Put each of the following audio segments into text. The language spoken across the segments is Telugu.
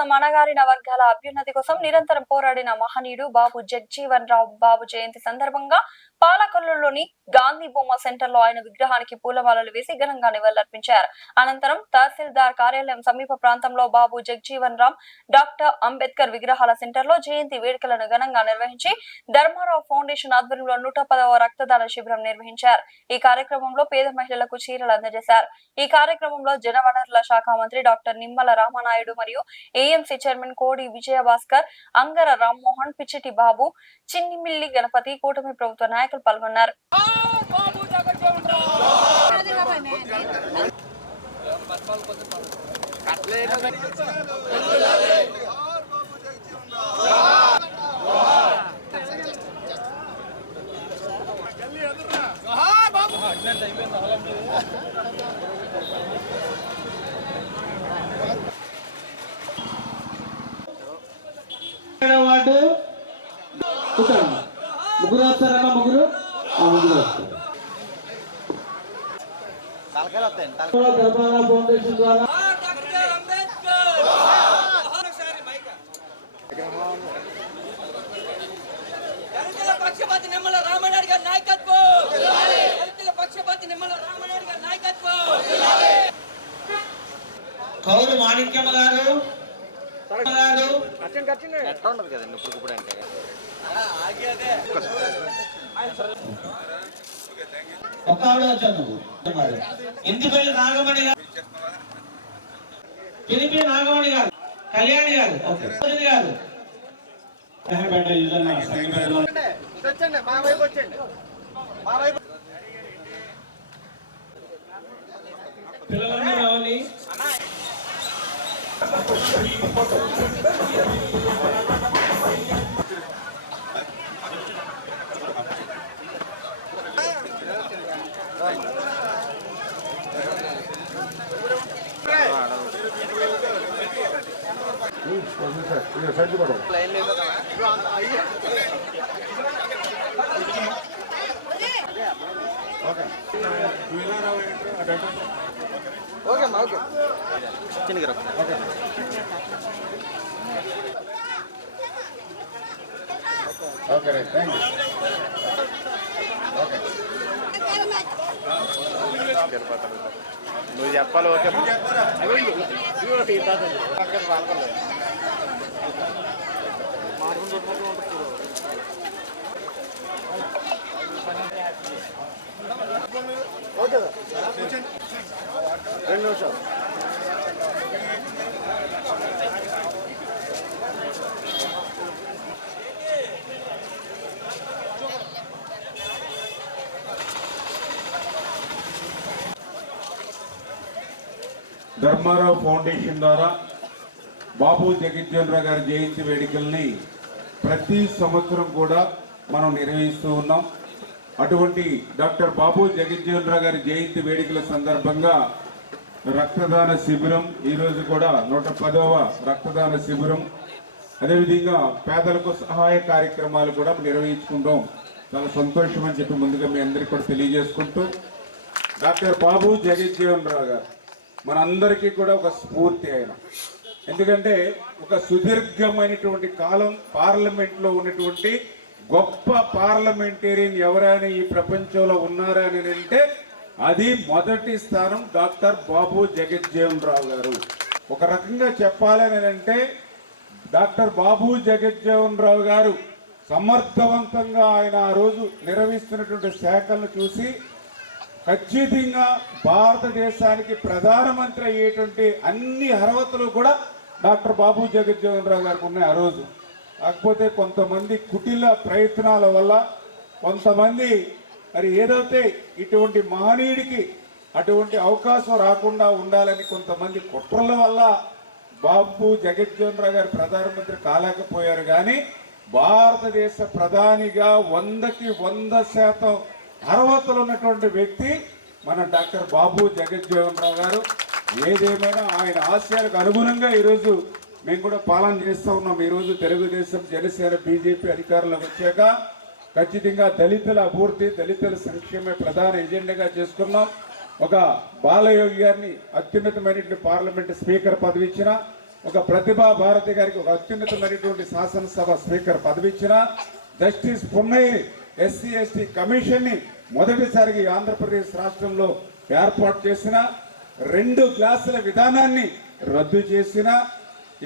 కోసం అణగారిన వర్గాల అభ్యున్నతి కోసం నిరంతరం పోరాడిన మహనీయుడు బాబు జగ్జీవన్ రావు బాబు జయంతి సందర్భంగా పాలకొల్లులోని గాంధీ బొమ్మ సెంటర్ లో ఆయన విగ్రహానికి పూలమాలలు వేసి ఘనంగా నివాళులర్పించారు. అనంతరం తహసీల్దార్ కార్యాలయం సమీప ప్రాంతంలో బాబు జగ్జీవన్ రామ్ డాక్టర్ అంబేద్కర్ విగ్రహాల సెంటర్ లో జయంతి వేడుకలను ఘనంగా నిర్వహించి ధర్మారావు ఫౌండేషన్ ఆధ్వర్యంలో 110వ రక్తదాన శిబిరం నిర్వహించారు. ఈ కార్యక్రమంలో పేద మహిళలకు చీరలు అందజేశారు. ఈ కార్యక్రమంలో జనవనరుల శాఖ మంత్రి డాక్టర్ నిమ్మల రామనాయుడు మరియు ఏఎంసీ చైర్మన్ కోడి విజయభాస్కర్, అంగర రామ్మోహన్, పిచ్చిటి బాబు, చిన్నిమిల్లి గణపతి, కూటమి ప్రభుత్వ నాయకులు పాల్గొన్నారు. ముగ్గురు వస్తారమ్మా, ముగ్గురు వస్తారు. ధర్మారావు ఫౌండేషన్ ద్వారా కౌరు మాణిక్యమ్మ గారు ఎట్లా ఉండదు కదండి ఇప్పుడు అంటే ఒక ఆవిడ వచ్చాను. ఇంటిపల్లి నాగమణి గారు, పిలిపి నాగమణి గారు, కళ్యాణి గారు, గారు పిల్లలన్నీ రావాలి. ఓకే అమ్మా, ఓకే చిన్నగా ఓకే రైట్, థ్యాంక్ యూ. నువ్వు చెప్పాలి. ఓకే రెండు నిమిషాలు. ధర్మారావు ఫౌండేషన్ ద్వారా బాబు జగజ్జీవన్ రావు గారి జయంతి వేడుకల్ని ప్రతి సంవత్సరం కూడా మనం నిర్వహిస్తూ ఉన్నాం. అటువంటి డాక్టర్ బాబు జగజ్జీవన్ రావు గారి జయంతి వేడుకల సందర్భంగా రక్తదాన శిబిరం, ఈరోజు కూడా 110వ రక్తదాన శిబిరం, అదేవిధంగా పేదలకు సహాయ కార్యక్రమాలు కూడా నిర్వహించుకుంటాం. చాలా సంతోషం అని చెప్పి ముందుగా మీ అందరికీ కూడా తెలియజేసుకుంటూ, డాక్టర్ బాబు జగజ్జీవన్ రావు గారు మనందరికీ కూడా ఒక స్ఫూర్తి ఆయన. ఎందుకంటే ఒక సుదీర్ఘమైనటువంటి కాలం పార్లమెంట్లో ఉన్నటువంటి గొప్ప పార్లమెంటేరియన్ ఎవరైనా ఈ ప్రపంచంలో ఉన్నారా అని అంటే అది మొదటి స్థానం డాక్టర్ బాబు జగజ్జీవన్ రావు గారు. ఒక రకంగా చెప్పాలని అంటే డాక్టర్ బాబు జగజ్జీవన్ రావు గారు సమర్థవంతంగా ఆయన ఆ రోజు నిర్వహిస్తున్నటువంటి శాఖలను చూసి ఖచ్చితంగా భారతదేశానికి ప్రధానమంత్రి అయ్యేటువంటి అన్ని అర్హతలు కూడా డాక్టర్ బాబు జగజ్జీవన్ రావు గారికి ఉన్నాయి ఆ రోజు. కాకపోతే కొంతమంది కుటిల ప్రయత్నాల వల్ల, కొంతమంది మరి ఏదైతే ఇటువంటి మహనీయుడికి అటువంటి అవకాశం రాకుండా ఉండాలని కొంతమంది కుట్రల వల్ల బాబు జగజ్జీవన్ రావు గారు ప్రధానమంత్రి కాలేకపోయారు. కానీ భారతదేశ ప్రధానిగా 100కి 100% అర్హతలు ఉన్నటువంటి వ్యక్తి మన డాక్టర్ బాబు జగజ్జీవన్ రావు గారు. ఏదేమైనా ఆయన ఆశయాలకు అనుగుణంగా ఈరోజు మేము కూడా పాలన చేస్తూ ఉన్నాం. ఈరోజు తెలుగుదేశం, జనసేన, బీజేపీ అధికారంలోకి వచ్చాక ఖచ్చితంగా దళితుల అభివృద్ధి, దళితుల సంక్షేమ ప్రధాన ఎజెండాగా చేసుకున్నాం. ఒక బాలయోగి గారిని అత్యున్నతమైనటువంటి పార్లమెంట్ స్పీకర్ పదవి ఇచ్చిన ఒక ప్రతిభా భారతి గారికి ఒక అత్యున్నతమైనటువంటి శాసనసభ స్పీకర్ పదవి ఇచ్చిన, justice Punnaiah SC ST commission ని మొదటిసారిగా ఈ ఆంధ్రప్రదేశ్ రాష్ట్రంలో ఏర్పాటు చేసిన, 2 గ్లాసుల విధానాన్ని రద్దు చేసిన,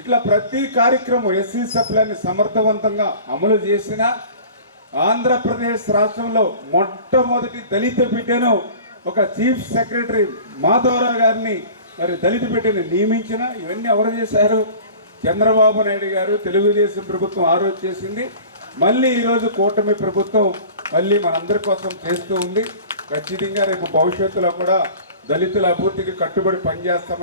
ఇట్లా ప్రతి కార్యక్రమం ఎస్సీ సప్లాన్ని సమర్థవంతంగా అమలు చేసిన, ఆంధ్రప్రదేశ్ రాష్ట్రంలో మొట్టమొదటి దళిత బిడ్డను ఒక చీఫ్ సెక్రటరీ మాధవరావు గారిని మరి దళిత బిడ్డని నియమించిన, ఇవన్నీ ఎవరు చేశారు? చంద్రబాబు నాయుడు గారు, తెలుగుదేశం ప్రభుత్వం ఆ రోజు చేసింది. మళ్ళీ ఈరోజు కూటమి ప్రభుత్వం మళ్ళీ మనందరి కోసం చేస్తూ ఉంది. ఖచ్చితంగా రేపు భవిష్యత్తులో కూడా దళితుల అభివృద్ధికి కట్టుబడి పనిచేస్తామని